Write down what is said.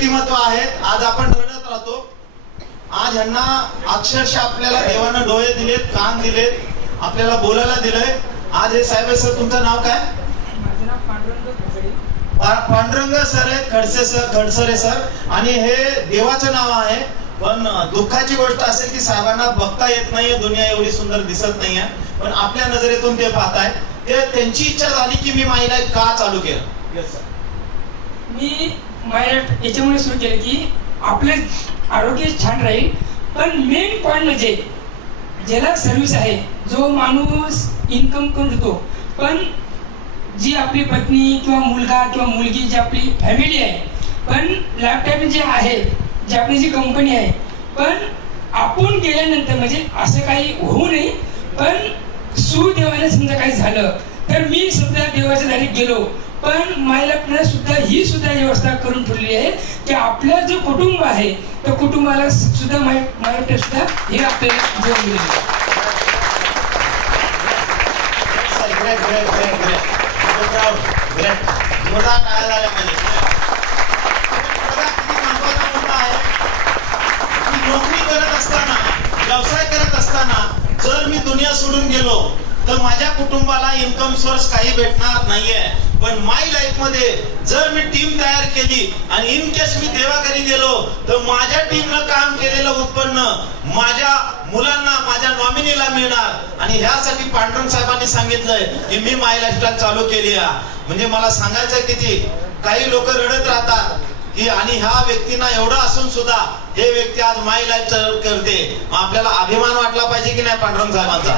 व्यक्तिमत्व आहेत. आज आपण रडत राहतो. आज ह्यांना अक्षरशः आपल्याला देवानं डोळे दिलेत, कान दिलेत, आपल्याला बोलायला दिलंय. आज हे साहेब सर, तुमचं नाव काय? माझं नाव पांडुरंग खडसरे. पांडुरंग सर आहेत, खडसरे सर. आणि हे देवाचं नाव आहे. पण दुःखाची गोष्ट असेल की साहेबांना बघता येत नाहीये, दुनिया एवढी सुंदर दिसत नाहीये, पण आपल्या नजरेतून ते पाहताय. ते त्यांची इच्छा झाली की मी माय लाईफ का चालू केलं. Yes sir. मी मायलाईफ याच्यामुळे सुरू केलं की आपलं आरोग्य छान राहील, पण मेन पॉइंट म्हणजे ज्याला सर्व्हिस आहे, जो माणूस इन्कम करून देतो, पण जी आपली पत्नी किंवा मुलगा किंवा मुलगी, जी आपली फॅमिली आहे, पण लॅपटॉप जे आहे, जी आपली जी कंपनी आहे, पण आपण गेल्यानंतर म्हणजे असं काही होऊ नये, पण सुदैवाने समजा काही झालं तर मी सुद्धा देवाच्या दारी गेलो, पण मायलापने सुद्धा ही सुद्धा व्यवस्था करून ठेवली आहे की आपलं जे कुटुंब आहे त्या कुटुंबाला सुद्धा मायलापने सुद्धा हे आपल्याला जोडून दिले. नोकरी करत असताना, व्यवसाय करत असताना जर मी दुनिया सोडून गेलो तर माझ्या कुटुंबाला इन्कम सोर्स काही भेटणार नाहीये. पण माय लाईफ मध्ये जर मी टीम तयार केली आणि इन केस मी देवाघरी गेलो तर माझ्या टीमनं काम केलेलं उत्पन्न माझ्या मुलांना, माझ्या नॉमिनीला मिळणार. आणि ह्यासाठी पांडुरंग साहेबांनी सांगितलंय की मी माय लाईफस्टाईल चालू केली आहे. म्हणजे मला सांगायचं किती, काही लोक रडत राहतात की आणि ह्या व्यक्तींना एवढं असून सुद्धा हे व्यक्ती आज माय लाईफ करते. मग आपल्याला अभिमान वाटला पाहिजे की नाही पांडुरंग साहेबांचा?